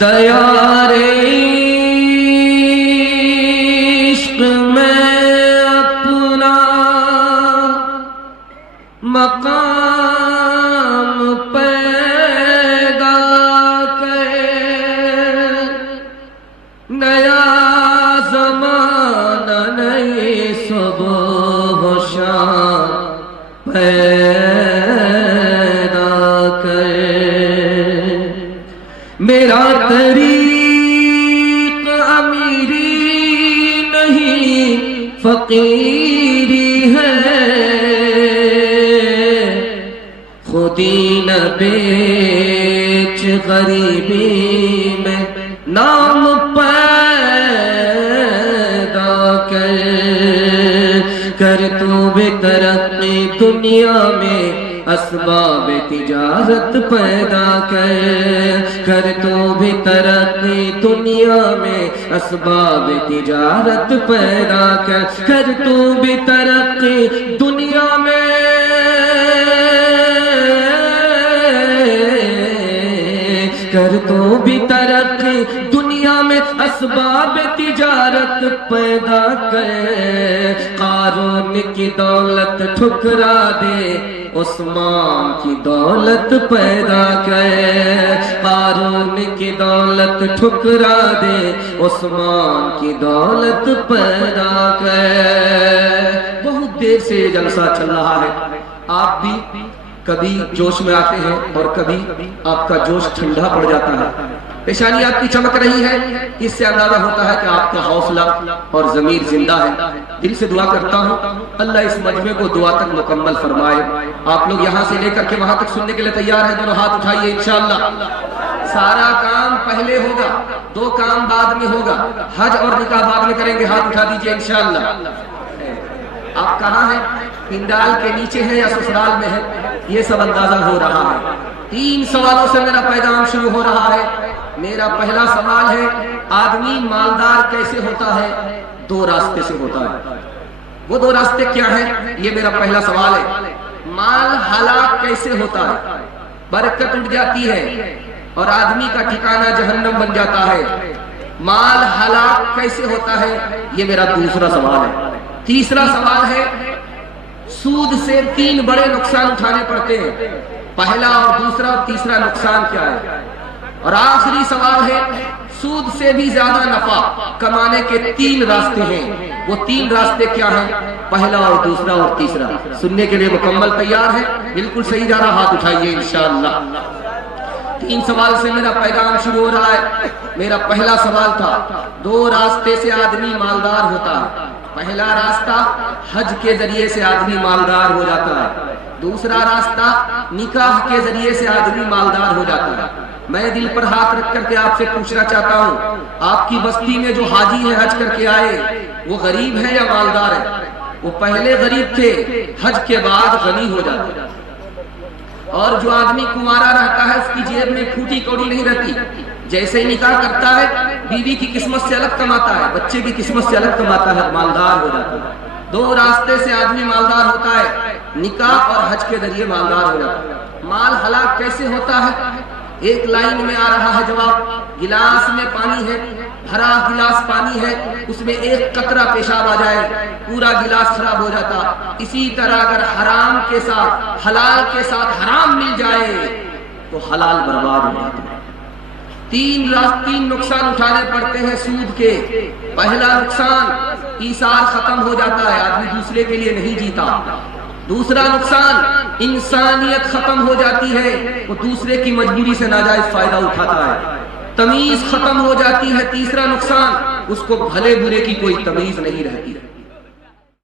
دیا رے عشق میں اپنا مقام پیدا کر، نیا زمانہ نئی صبح و شام پیدا کر۔ میرا طریق امیری نہیں فقیری ہے، خودی نہ بیچ غریبی میں نام پیدا کر تو بھی ترقی دنیا میں اسباب تجارت پیدا کر تو بھی ترقی دنیا میں اسباب تجارت پیدا کر تو بھی ترقی دنیا میں کر تو بھی ترقی دنیا میں اسباب تجارت پیدا کر۔ قارون کی دولت ٹھکرا دے، عثمان کی دولت پیدا کر۔ قارون کی دولت ٹھکرا دے، عثمان کی دولت پیدا کر۔ بہت دیر سے یہ جلسہ چل رہا ہے، آپ بھی کبھی جوش میں آتے ہیں اور کبھی آپ کا جوش ٹھنڈا پڑ جاتا ہے، پیشانی آپ کی چمک رہی ہے، اس سے اندازہ ہوتا ہے کہ آپ کا حوصلہ اور ضمیر زندہ ہے۔ دل سے دعا کرتا ہوں اللہ اس مجمع کو دعا تک مکمل فرمائے۔ آپ لوگ یہاں سے لے کر کے وہاں تک سننے کے لیے تیار ہیں؟ دونوں ہاتھ اٹھائیے انشاءاللہ۔ سارا کام پہلے ہوگا، دو کام بعد میں ہوگا، حج اور نکاح بعد میں کریں گے، ہاتھ اٹھا دیجئے انشاءاللہ۔ آپ کہاں ہیں؟ پنڈال کے نیچے ہیں یا سسرال میں ہیں؟ یہ سب اندازہ ہو رہا ہے۔ 3 سوالوں سے میرا پیغام شروع ہو رہا ہے۔ میرا پہلا سوال ہے، آدمی مالدار کیسے ہوتا ہے؟ 2 راستے سے ہوتا ہے۔ وہ 2 راستے کیا ہیں؟ یہ میرا پہلا سوال ہے۔ مال ہلاک کیسے ہوتا ہے؟ برکت اٹھ جاتی ہے اور آدمی کا ٹھکانہ جہنم بن جاتا ہے۔ مال ہلاک کیسے ہوتا ہے؟ یہ میرا دوسرا سوال ہے۔ تیسرا سوال ہے، سود سے 3 بڑے نقصان اٹھانے پڑتے ہیں، پہلا اور دوسرا اور تیسرا نقصان کیا ہے؟ اور آخری سوال ہے، سود سے بھی زیادہ نفع کمانے کے 3 راستے ہیں، وہ 3 راستے کیا ہیں؟ پہلا اور دوسرا اور تیسرا۔ سننے کے لیے مکمل تیار ہے؟ بالکل صحیح جا رہا، ہاتھ اٹھائیے انشاءاللہ۔ 3 سوال سے میرا پیغام شروع ہو رہا ہے۔ میرا پہلا سوال تھا، 2 راستے سے آدمی مالدار ہوتا ہے۔ پہلا راستہ حج کے ذریعے سے آدمی مالدار ہو جاتا ہے، دوسرا راستہ نکاح کے ذریعے سے آدمی مالدار ہو جاتا ہے۔ میں دل پر ہاتھ رکھ کر کے آپ سے پوچھنا چاہتا ہوں، آپ کی بستی میں جو حاجی ہیں حج کر کے آئے، وہ غریب ہے یا مالدار ہے؟ وہ پہلے غریب تھے، حج کے بعد غنی ہو جاتے۔ اور جو آدمی کنوارا رہتا ہے، اس کی جیب میں پھوٹی کوڑی نہیں رہتی، جیسے ہی نکاح کرتا ہے بیوی کی قسمت سے الگ کماتا ہے، بچے کی قسمت سے الگ کماتا ہے، مالدار ہو جاتا ہے۔ 2 راستے سے آدمی مالدار ہوتا ہے، نکاح اور حج کے ذریعے مالدار ہو جاتا ہے۔ مال ہلاک کیسے ہوتا ہے؟ ایک لائن میں آ رہا ہے جواب۔ گلاس میں پانی ہے، بھرا گلاس پانی ہے، اس میں 1 قطرہ پیشاب آ جائے پورا گلاس خراب ہو جاتا۔ اسی طرح اگر حرام کے ساتھ حلال کے ساتھ حرام مل جائے تو حلال برباد ہو جاتا ہے۔ 3 نقصان اٹھانے پڑتے ہیں سود کے۔ پہلا نقصان، ایثار ختم ہو جاتا ہے، آدمی دوسرے کے لیے نہیں جیتا۔ دوسرا نقصان، انسانیت ختم ہو جاتی ہے، وہ دوسرے کی مجبوری سے ناجائز فائدہ اٹھاتا ہے۔ تمیز ختم ہو جاتی ہے۔ تیسرا نقصان، اس کو بھلے برے کی کوئی تمیز نہیں رہتی۔